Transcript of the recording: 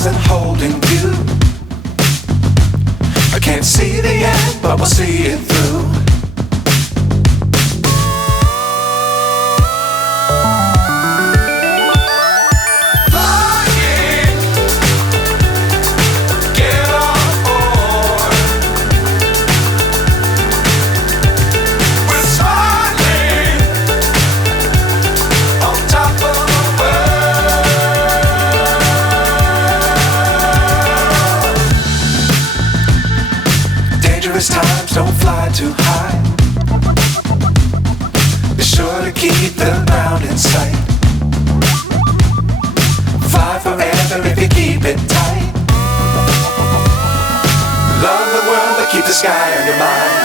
stars and holding you. I can't see the end, but we'll see it through. Times don't fly too high. Be sure to keep the ground in sight. Fly forever if you keep it tight. Love the world but keep the sky on your mind.